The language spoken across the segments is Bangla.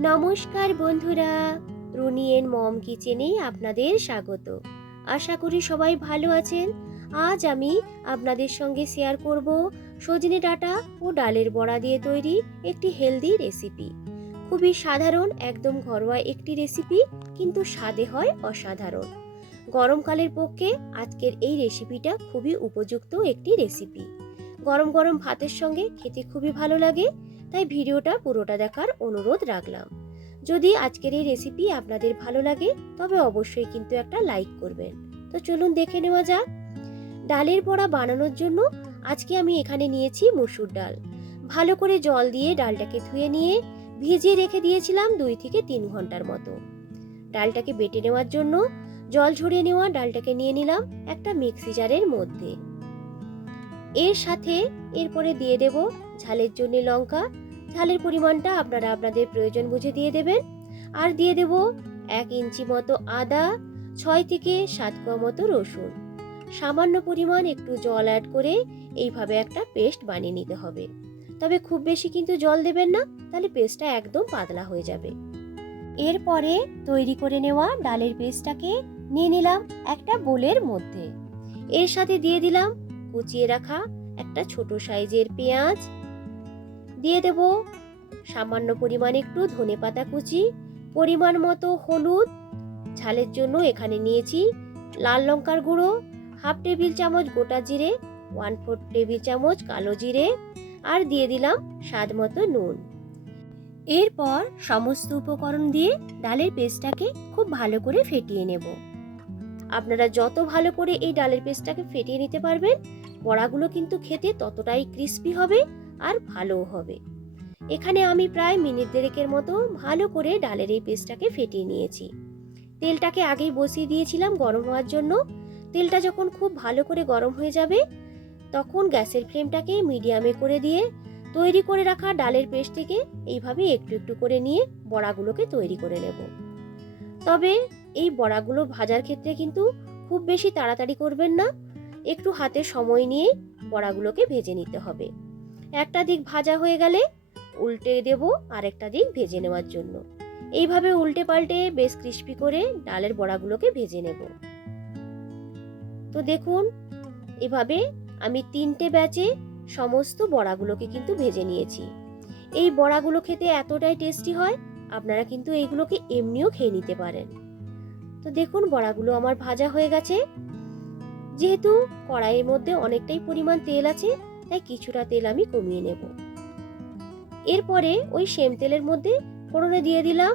নমস্কার বন্ধুরা, রুনি এন্ড মম কিচেনে আপনাদের স্বাগত। আশা করি সবাই ভালো আছেন। আজ আমি আপনাদের সঙ্গে শেয়ার করব সজনে ডাঁটা ও ডালের বড়া দিয়ে তৈরি একটি হেলদি রেসিপি। খুবই সাধারণ, একদম ঘরোয়া একটি রেসিপি, কিন্তু স্বাদে হয় অসাধারণ। গরমকালের পক্ষে আজকের এই রেসিপিটা খুবই উপযুক্ত একটি রেসিপি। গরম গরম ভাতের সঙ্গে খেতে খুবই ভালো লাগে, তাই ভিডিওটা পুরোটা দেখার অনুরোধ রাখলাম। যদি আজকের এই রেসিপি আপনাদের ভালো লাগে তবে অবশ্যই কিন্তু একটা লাইক করবেন। তো চলুন দেখে নেওয়া যাক। ডালের বড়া বানানোর জন্য আজকে আমি এখানে নিয়েছি মসুর ডাল। ভালো করে জল দিয়ে ডালটাকে ধুয়ে নিয়ে ভিজিয়ে রেখে দিয়েছিলাম 2 থেকে 3 ঘন্টার মতো। ডালটাকে বেটে নেওয়ার জন্য জল ঝরিয়ে নেওয়া ডালটাকে নিয়ে নিলাম একটা মিক্সি জারের মধ্যে। এর সাথে এরপরে দিয়ে দেব ঝালের জন্য লঙ্কা। ঝালের পরিমাণটা আপনারা আপনাদের প্রয়োজন বুঝে দিয়ে দেবেন। আর দিয়ে দেব 1 ইঞ্চি মতো আদা, 6 থেকে 7 কোয়া মতো রসুন। সামান্য পরিমাণ একটু জল অ্যাড করে এইভাবে একটা পেস্ট বানিয়ে নিতে হবে। তবে খুব বেশি কিন্তু জল দেবেন না, তাহলে পেস্টটা একদম পাতলা হয়ে যাবে। এরপরে তৈরি করে নেওয়া ডালের পেস্টটাকে নিয়ে নিলাম একটা বোলের মধ্যে। এর সাথে দিয়ে দিলাম কুচিয়ে রাখা একটা ছোট সাইজের পেঁয়াজ, দিয়ে দেব সামান্য পরিমাণ একটু ধনেপাতা কুচি, পরিমাণ মতো হলুদ। ঝালের জন্য এখানে নিয়েছি লাল লঙ্কার গুঁড়ো, 1/2 টেবিল চামচ গোটা জিরে, 1/4 টেবিল চামচ কালো জিরে, আর দিয়ে দিলাম স্বাদ মতো নুন। এরপর সমস্ত উপকরণ দিয়ে ডালের পেস্টটাকে খুব ভালো করে ফেটিয়ে নেব। আপনারা যত ভালো করে এই ডালের পেস্টটাকে ফেটিয়ে নিতে পারবেন, বড়াগুলো কিন্তু খেতে ততটাই ক্রিস্পি হবে আর ভালোও হবে। এখানে আমি প্রায় মিনিট দেড়েকের মতো ভালো করে ডালের এই পেস্টটাকে ফেটিয়ে নিয়েছি। তেলটাকে আগেই বসিয়ে দিয়েছিলাম গরম হওয়ার জন্য। তেলটা যখন খুব ভালো করে গরম হয়ে যাবে, তখন গ্যাসের ফ্লেমটাকে মিডিয়ামে করে দিয়ে তৈরি করে রাখা ডালের পেস্ট থেকে এইভাবে একটু একটু করে নিয়ে বড়াগুলোকে তৈরি করে নেব। তবে এই বড়াগুলো ভাজার ক্ষেত্রে কিন্তু খুব বেশি তাড়াতাড়ি করবেন না, একটু হাতে সময় নিয়ে বড়াগুলোকে ভেজে নিতে হবে। একটা দিক ভাজা হয়ে গেলে উল্টে দেব আরেকটা দিক ভেজে নেওয়ার জন্য। এইভাবে উল্টে পাল্টে বেশ ক্রিস্পি করে ডালের বড়াগুলোকে ভেজে নেব। তো দেখুন, এভাবে আমি 3টে ব্যাচে সমস্ত বড়াগুলোকে কিন্তু ভেজে নিয়েছি। এই বড়াগুলো খেতে এতটাই টেস্টি হয়, আপনারা কিন্তু এইগুলোকে এমনিও খেয়ে নিতে পারেন। তো দেখুন, বড়াগুলো আমার ভাজা হয়ে গেছে। যেহেতু কড়াইয়ের মধ্যে অনেকটাই পরিমাণ তেল আছে, তাই কিছুটা তেল আমি কমিয়ে নেব। এরপরে ওই সেম তেলের মধ্যে ফোড়নে দিয়ে দিলাম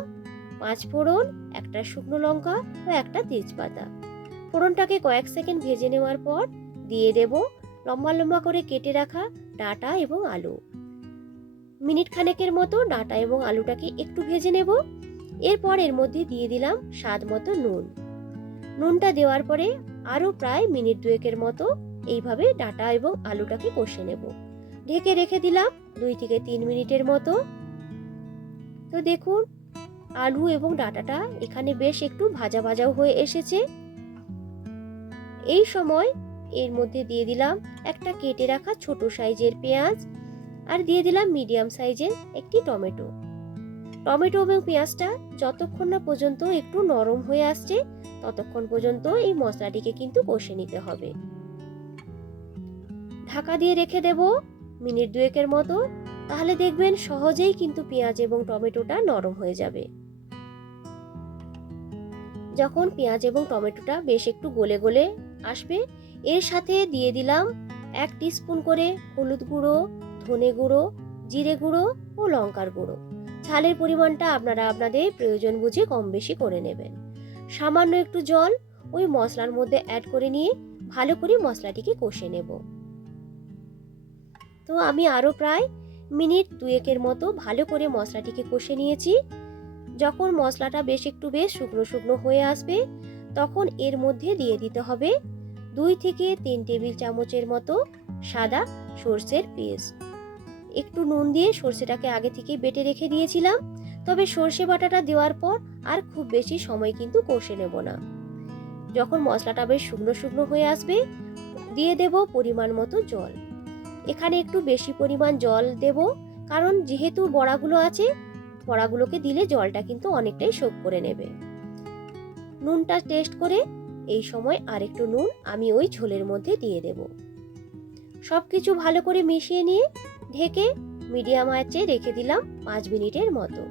5 ফোড়ন, একটা শুকনো লঙ্কা ও একটা তেজপাতা। ফোড়নটাকে কয়েক সেকেন্ড ভেজে নেওয়ার পর দিয়ে দেব লম্বা লম্বা করে কেটে রাখা ডাঁটা এবং আলু। মিনিট খানেকের মতো ডাঁটা এবং আলুটাকে একটু ভেজে নেব। এরপর এর মধ্যে দিয়ে দিলাম স্বাদ মতো নুন। নুনটা দেওয়ার পরে আরও প্রায় মিনিট 2 মতো এইভাবে ডাঁটা এবং আলুটাকে কষে নেব। ঢেকে রেখে দিলাম 2 থেকে 3 মিনিটের মতো। তো দেখুন, আলু এবং ডাঁটাটা এখানে বেশ একটু ভাজা ভাজাও হয়ে এসেছে। এই সময় এর মধ্যে দিয়ে দিলাম একটা কেটে রাখা ছোট সাইজের পেঁয়াজ, আর দিয়ে দিলাম মিডিয়াম সাইজের একটি টমেটো। টমেটো এবং পেঁয়াজটা যতক্ষণ না পর্যন্ত একটু নরম হয়ে আসছে, ততক্ষণ পর্যন্ত এই মশলাটিকে কিন্তু কষে নিতে হবে। ঢাকা দিয়ে রেখে দেব মিনিট 2 মতো, তাহলে দেখবেন সহজেই কিন্তু পেঁয়াজ এবং টমেটোটা নরম হয়ে যাবে। যখন পেঁয়াজ এবং টমেটোটা বেশ একটু গলে গলে আসবে, এর সাথে দিয়ে দিলাম 1 টিস্পুন করে হলুদ গুঁড়ো, ধনে গুঁড়ো, জিরে গুঁড়ো ও লঙ্কার গুঁড়ো। ঝালের পরিমাণটা আপনারা আপনাদের প্রয়োজন বুঝে কম বেশি করে নেবেন। সামান্য একটু জল ওই মশলার মধ্যে অ্যাড করে নিয়ে ভালো করে মশলাটিকে কষে নেব। তো আমি আরও প্রায় মিনিট 2 মতো ভালো করে মশলাটিকে কষে নিয়েছি। যখন মশলাটা বেশ শুকনো শুকনো হয়ে আসবে, তখন এর মধ্যে দিয়ে দিতে হবে 2 থেকে 3 টেবিল চামচের মতো সাদা সর্ষের পেস্ট। একটু নুন দিয়ে সর্ষেটাকে আগে থেকে বেটে রেখে দিয়েছিলাম। তবে সর্ষে বাটাটা দেওয়ার পর আর খুব বেশি সময় কিন্তু কষে নেব না। যখন মশলাটা বেশ শুকনো শুকনো হয়ে আসবে, দিয়ে দেব পরিমাণ মতো জল। এখানে একটু বেশি পরিমাণ জল দেব, কারণ যেহেতু বড়াগুলো আছে বড়াগুলোকে দিলে জলটা কিন্তু অনেকটাই শোক করে নেবে। নুনটা টেস্ট করে এই সময় আরেকটু নুন আমি ওই ঝোলের মধ্যে দিয়ে দেব। সবকিছু ভালো করে মিশিয়ে নিয়ে ঢেকে মিডিয়াম আঁচে রেখে দিলাম 5 মিনিটের মতো।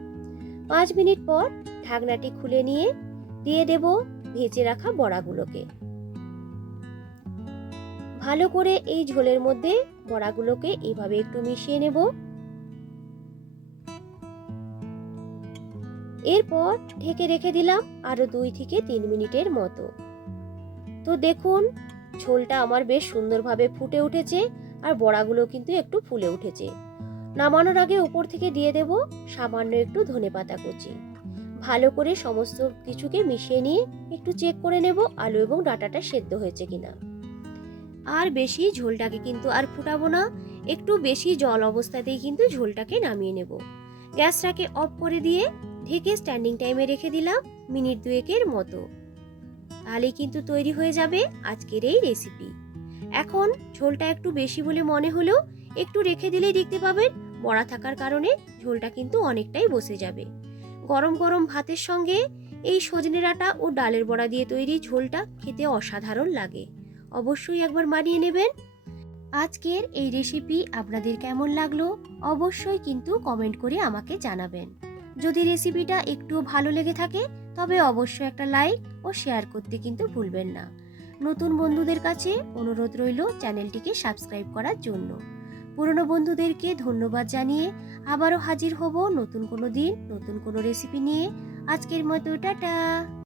5 মিনিট পর ঢাকনাটি খুলে নিয়ে দিয়ে দেব ভেজে রাখা বড়াগুলোকে। ভালো করে এই ঝোলের মধ্যে বড়াগুলোকে এইভাবে একটু মিশিয়ে নেব। এরপর ঢেকে রেখে দিলাম আরো 2 থেকে 3 মিনিটের মতো। তো দেখুন ঝোলটা আমার বেশ সুন্দরভাবে ফুটে উঠেছে আর বড়াগুলো কিন্তু একটু ফুলে উঠেছে। নামানোর আগে উপর থেকে দিয়ে দেব সামান্য একটু ধনেপাতা কুচি। ভালো করে সমস্ত কিছুকে মিশিয়ে নিয়ে একটু চেক করে নেব আলু এবং ডাঁটাটা সেদ্ধ হয়েছে কিনা। আর বেশি ঝোলটাকে কিন্তু আর ফুটাবো না, একটু বেশি জল অবস্থাতেই কিন্তু ঝোলটাকে নামিয়ে নেব। গ্যাসটাকে অফ করে দিয়ে ঢেকে স্ট্যান্ডিং টাইমে রেখে দিলাম মিনিট 2 মতো। তাহলে কিন্তু তৈরি হয়ে যাবে আজকের এই রেসিপি। এখন ঝোলটা একটু বেশি বলে মনে হলেও একটু রেখে দিলেই দেখতে পাবেন বড়া থাকার কারণে ঝোলটা কিন্তু অনেকটাই বসে যাবে। গরম গরম ভাতের সঙ্গে এই সজনে ডাঁটা ও ডালের বড়া দিয়ে তৈরি ঝোলটা খেতে অসাধারণ লাগে। অবশ্যই একবার বানিয়ে নেবেন। আজকের এই রেসিপি আপনাদের কেমন লাগলো অবশ্যই কিন্তু কমেন্ট করে আমাকে জানাবেন। যদি রেসিপিটা একটু ভালো লেগে থাকে তবে অবশ্যই একটা লাইক ও শেয়ার করতে কিন্তু ভুলবেন না। নতুন বন্ধুদের কাছে অনুরোধ রইল চ্যানেলটিকে সাবস্ক্রাইব করার জন্য। পুরনো বন্ধুদেরকে ধন্যবাদ জানিয়ে আবারও হাজির হব নতুন কোনো দিন নতুন কোনো রেসিপি নিয়ে। আজকের মতো টাটা।